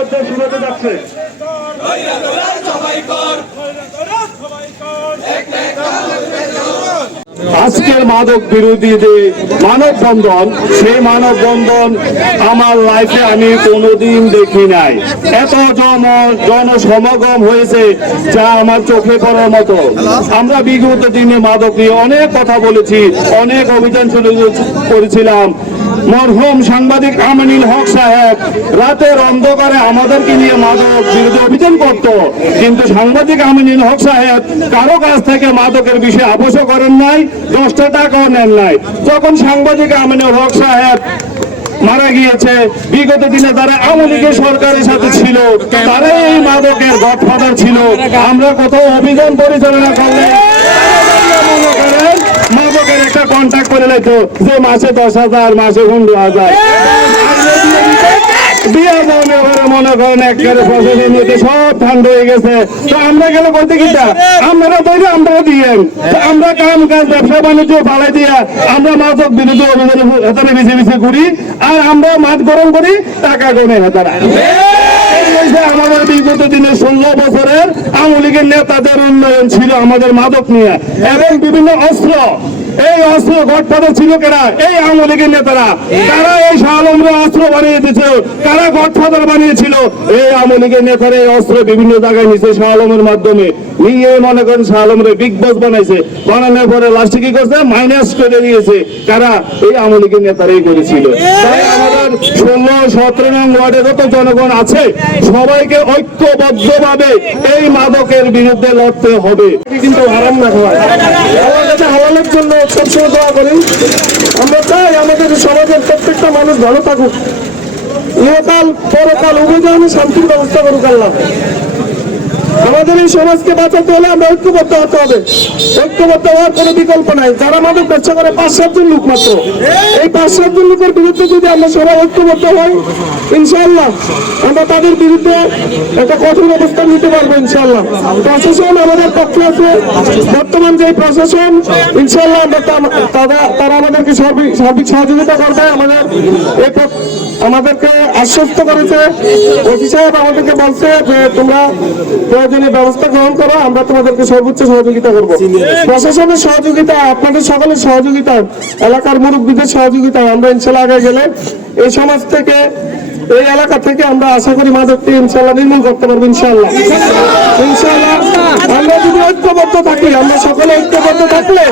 ঐক্যবদ্ধ শুরুতে যাচ্ছে। আজকের মাদক বিরোধী যে মানববন্ধন, সেই মানববন্ধন আমার লাইফে আমি কোনোদিন দেখি নাই। এত জন জনসমাগম হয়েছে যা আমার চোখে পড়ার মতো। আমরা বিগত দিনে মাদক নিয়ে অনেক কথা বলেছি, অনেক অভিযান শুরু করেছিলাম। মরহুম সাংবাদিক আমিনুল হক সাহেব, রাতের অন্ধকারে আমাদেরকে নিয়ে মাদক বিরোধী অভিযান করত। কিন্তু সাংবাদিক আমিনুল হক সাহেব কারও কাছ থেকে মাদকের বিষয়ে আপোষ করেন নাই, দশটা টাকাও নেন নাই। যখন সাংবাদিক আমিনুল হক সাহেব মারা গিয়েছে, বিগত দিনে তারা আওয়ামী লীগের সরকারের সাথে ছিল, তারাই এই মাদকের গডফাদার ছিল। আমরা কোথাও অভিযান পরিচালনা করলে একটা কন্ট্যাক্ট করে লাইতো যে মাসে দশ হাজার, মাসে পনেরো হাজার। গরম করি, টাকা আমাদের বিগত দিনে ষোলো বছরের আওয়ামী লীগের নেতাদের উন্নয়ন ছিল আমাদের মাদক নিয়ে। এবং বিভিন্ন অস্ত্র এই অস্ত্র গডফাদার ছিল কেনা? এই আওয়ামী লীগের নেতারা, তারা এই শাহলমরে অস্ত্র বানিয়ে দিয়েছে কারা গডফাদার বানিয়েছিল। এই আওয়ামী লীগের নেতারা এই অস্ত্র বিভিন্ন জায়গায় নিচে শাহলমের মাধ্যমে। নিয়ে মনে করেন শাহলমরে বিগ বস বানাইছে। বানানোর পরে লাস্টে কি করছে? মাইনাস করে দিয়েছে। কারা এই আওয়ামী লীগের নেতারাই করেছিল। সতেরো নং ওয়ার্ডে যত জনগণ আছে, সবাইকে ঐক্যবদ্ধভাবে এই মাদকের বিরুদ্ধে লড়তে হবে। কিন্তু হারাম না আমার কাছে হালালের জন্য সবসময় দোয়া করি আমরা চাই আমাদের সমাজের প্রত্যেকটা মানুষ ভালো থাকুক ইহকাল পরকাল উভয় শান্তির ব্যবস্থা করুক আল্লাহ। আমাদের এই সমাজকে বাঁচাতে হলে আমরা ঐক্যবদ্ধ হতে হবে। ঐক্যবদ্ধ হওয়ার কোনো বিকল্প নাই। যারা আমাদের ব্যবসা করে, পাঁচ সাতজন লোক মাত্র। এই পাঁচ সাতজন লোকের বিরুদ্ধে যদি আমরা সবাই ঐক্যবদ্ধ হই, ইনশাআল্লাহ আমরা তাদের বিরুদ্ধে একটা কঠোর অবস্থান নিতে পারব, ইনশাআল্লাহ। প্রশাসন আমাদের পক্ষে আছে। বর্তমান যে প্রশাসন, ইনশাআল্লাহ আমরা তারা তারা আমাদেরকে সার্বিক সহযোগিতা করবে আমাদের আমাদেরকে আশ্বস্ত করেছে। সাহেব আমাদেরকে বলছে যে তোমরা প্রয়োজনীয় ব্যবস্থা গ্রহণ করো আমরা তোমাদেরকে সর্বোচ্চ সহযোগিতা করব। প্রশাসনের সহযোগিতা আপনাদের সকলের সহযোগিতা এলাকার মুরব্বীদের সহযোগিতা আমরা ইনশাল্লাহ আগে গেলে এই সমাজ থেকে এই এলাকা থেকে আমরা আশা করি মাদকটি ইনশাল্লাহ নির্মূল করতে পারব ইনশাল্লাহ। ইনশাল্লাহ আমরা যদি ঐক্যবদ্ধ থাকি আমরা সকলে ঐক্যবদ্ধ থাকলে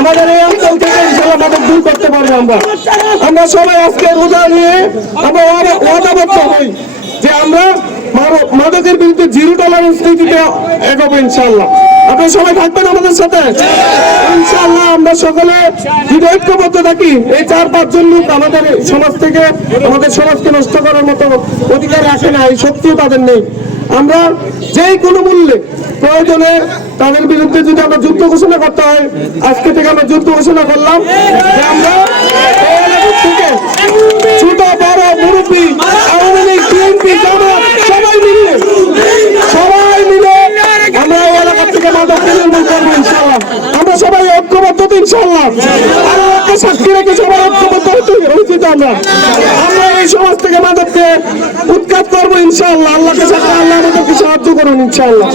আমাদের এই অঞ্চল থেকে ইনশাল্লাহ মাদক দূর করতে পারব আমরা। আমরা সবাই আজকে রোজা নিয়ে আমরা ওয়াদা- ওয়াদাবদ্ধ হই যে আমরা মাদকের বিরুদ্ধে জিরো টলারেন্স নীতিতে এগোবো ইনশাল্লাহ আপনারা সবাই থাকবেন আমাদের সাথে? ইনশাল্লাহ আমরা সকলে ঐক্যবদ্ধ থাকি। এই চার পাঁচজন লোক আমাদের সমাজ থেকে, আমাদের সমাজকে নষ্ট করার মতো অধিকার রাখে না, এই শক্তিও তাদের নেই। আমরা যে কোনো মূল্যে প্রয়োজনে তাদের বিরুদ্ধে যদি আমরা যুদ্ধ ঘোষণা করতে হয়, আজকে থেকে আমরা যুদ্ধ ঘোষণা করলাম আমরা ছোট, বড়, মুরব্বী, আওয়ামী লীগ, বিএনপি ঐক্যবদ্ধ তো ইনশাল্লাহ আল্লাহকে সাক্ষী রেখে সবাই ঐক্যবদ্ধ হতে উচিত আমরা। আমরা এই সমাজ থেকে মাদককে উৎখাত করব ইনশাল্লাহ আল্লাহকে সাক্ষী আল্লাহ আমাদেরকে সাহায্য করুন ইনশাল্লাহ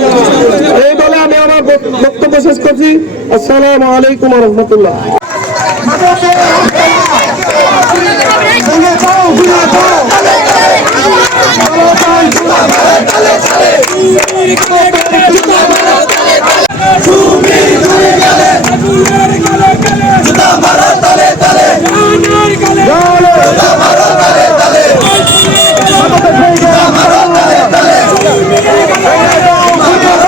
এই বলে আমি আমার বক্তব্য শেষ করছি। আসসালামু আলাইকুম রহমতুল্লাহ। Chale, chale, chale, chale, chale, chale, chale, chale, chale, chale, chale, chale,